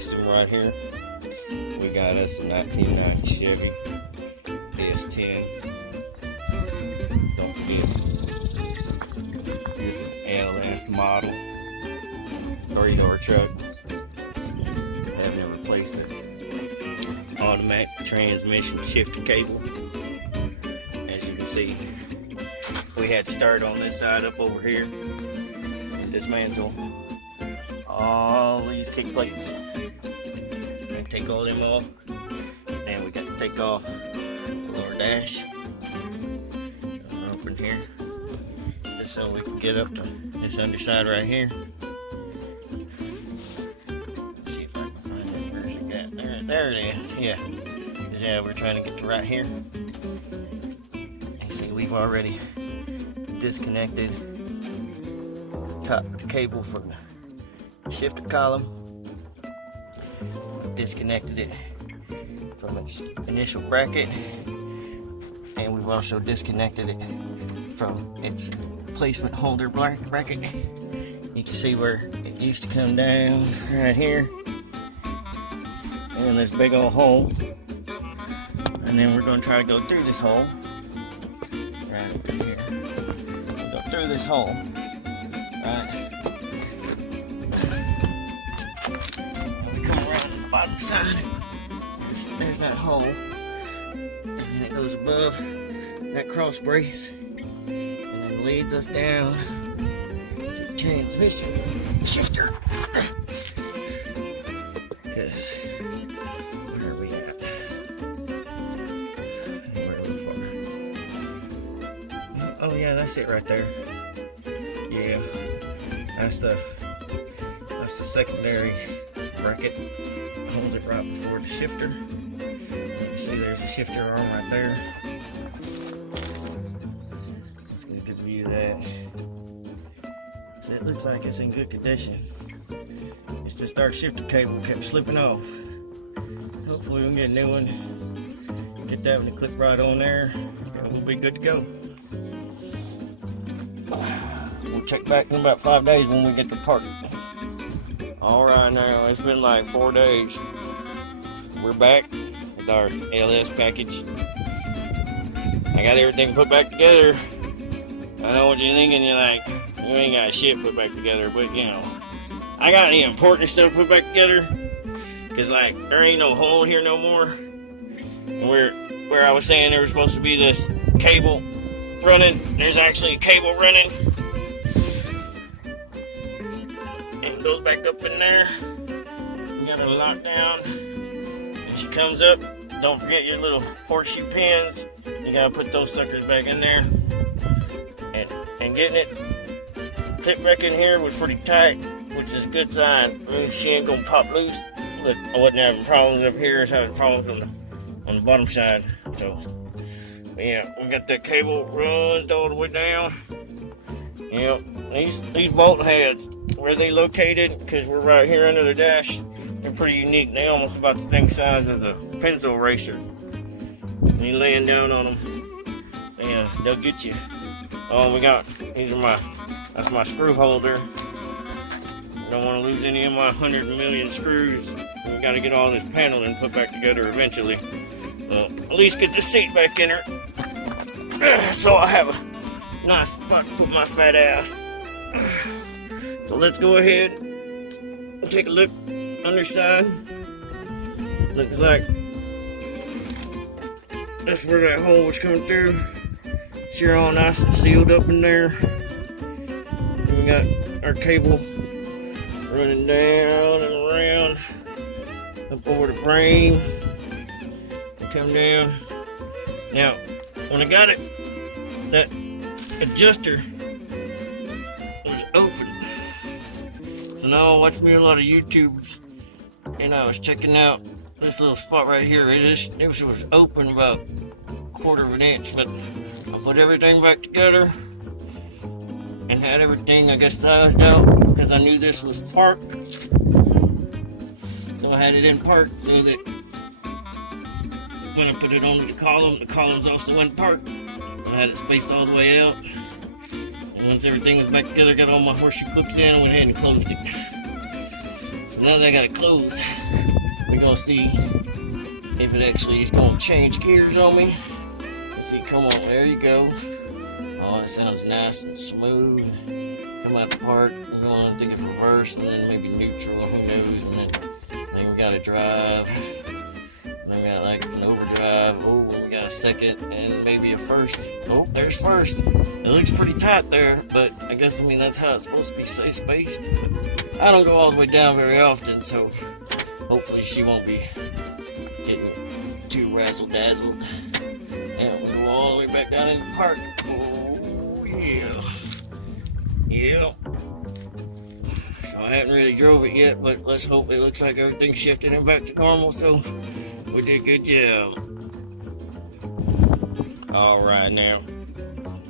system right here. We got us a 1990 Chevy S-10. Don't forget, this is an LS model, 3-door truck. Haven't replaced it. Automatic transmission shifter cable. As you can see, we had to start on this side up over here. Dismantle all these kick plates and take all them off. And we got to take off the lower dash. Open here, just so we can get up to this underside right here. Let's see if I can find it. Where's it at? There it is. Yeah, yeah, we're trying to get to right here. And see, we've already disconnected the top of the cable from the shifter column. Disconnected it from its initial bracket, and we've also disconnected it from its placement holder bracket. You can see where it used to come down right here, and this big old hole, and then we're going to try to go through this hole right here. We'll go through this hole, right? Bottom side, there's that hole, and then it goes above that cross brace and then leads us down to the transmission shifter. Because where are we at? Where are we far? Oh yeah, that's it right there. Yeah, that's the secondary bracket. Hold it right before the shifter. You can see there's a shifter arm right there. Let's get a good view of that. So it looks like it's in good condition. It's just our shifter cable kept slipping off. So hopefully we'll get a new one. Get that one to clip right on there, and we'll be good to go. We'll check back in about 5 days when we get the part. Alright, now it's been like 4 days. We're back with our LS package. I got everything put back together. I know what you're thinking, you're like, you ain't got shit put back together, but you know, I got the important stuff put back together. Cause like, there ain't no hole here no more. Where I was saying there was supposed to be this cable running, there's actually a cable running. Goes back up in there. We got a lockdown. When she comes up, don't forget your little horseshoe pins. You gotta put those suckers back in there. And getting it clip wreck in here was pretty tight, which is a good sign. I mean, she ain't gonna pop loose. But I wasn't having problems up here. I was having problems on the bottom side. So, yeah, we got that cable runs all the way down. Yep, these bolt heads, where they located, because we're right here under the dash, they're pretty unique. They almost about the same size as a pencil eraser. When you're laying down on them, yeah, they'll get you. Oh, that's my screw holder. Don't want to lose any of my 100 million screws. We got to get all this paneling put back together eventually. At least get the seat back in her, so I have a nice spot to put my fat ass. So let's go ahead and take a look underside. Looks like that's where that hole was coming through. Sure, all nice and sealed up in there. And we got our cable running down and around up over the frame. Come down. Now, when I got it, that adjuster was open. So now watch me a lot of YouTubes, and I was checking out this little spot right here. It was open about 1/4 of an inch, but I put everything back together and had everything, I guess, sized out because I knew this was parked. So I had it in park so that when I put it on the columns also in park. I had it spaced all the way out. And once everything was back together, got all my horseshoe clips in and went ahead and closed it. So now that I got it closed, we're gonna see if it actually is gonna change gears on me. Let's see, come on, there you go. Oh, it sounds nice and smooth. Come out the park, I'm going to think of reverse and then maybe neutral, who knows, and then we got a drive. And then we got like an overdrive. Oh, we got a second and maybe a first. Oh, there's first. It looks pretty tight there, but I guess, that's how it's supposed to be spaced. I don't go all the way down very often, so hopefully she won't be getting too razzle-dazzled. And we go all the way back down in the park. Oh, yeah. Yeah. So I haven't really drove it yet, but let's hope it looks like everything's shifted and back to normal, so we did a good job. Alright, now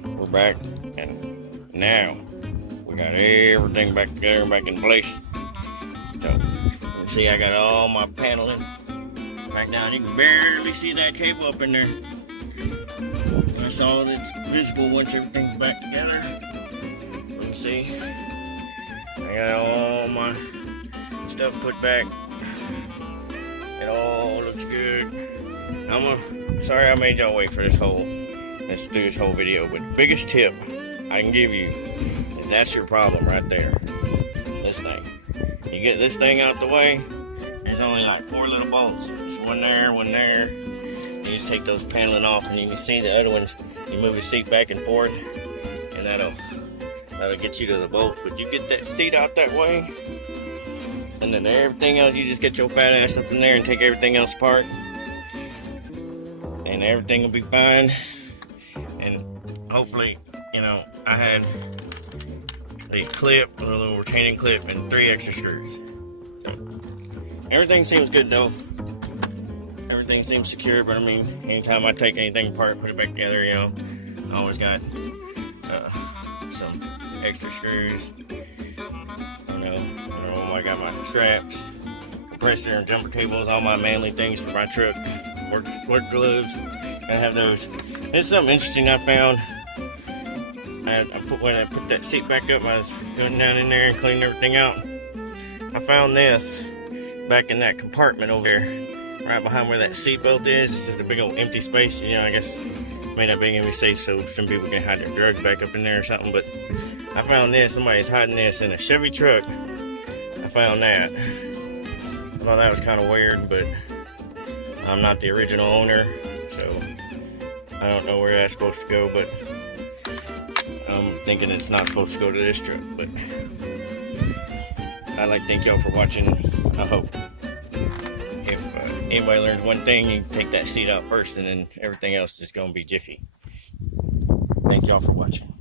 we're back, and now we got everything back together, back in place. So you can see I got all my paneling back down. You can barely see that cable up in there. That's all that's visible once everything's back together. You can see I got all my stuff put back. It all looks good. Sorry I made y'all wait for this whole video, but the biggest tip I can give you is that's your problem right there. This thing. You get this thing out the way, there's only like 4 little bolts. There's one there, one there. You just take those paneling off, and you can see the other ones. You move the seat back and forth, and that'll get you to the bolts. But you get that seat out that way, and then everything else, you just get your fat ass up in there and take everything else apart, and everything will be fine. And hopefully, I had the clip, a little retaining clip, and 3 extra screws. So everything seems good though. Everything seems secure, but anytime I take anything apart, put it back together, I always got some extra screws. I got my straps, compressor, and jumper cables, all my manly things for my truck, work gloves. I have those. This is something interesting I found. When I put that seat back up, I was going down in there and cleaning everything out. I found this back in that compartment over there, right behind where that seat belt is. It's just a big old empty space. I guess it may not be gonna be safe, so some people can hide their drugs back up in there or something. But I found this. Somebody's hiding this in a Chevy truck. I found that. I thought that was kind of weird, but I'm not the original owner, so I don't know where that's supposed to go, but I'm thinking it's not supposed to go to this truck. But I'd like to thank y'all for watching. I hope if anybody learns one thing, you take that seat out first, and then everything else is going to be jiffy. Thank y'all for watching.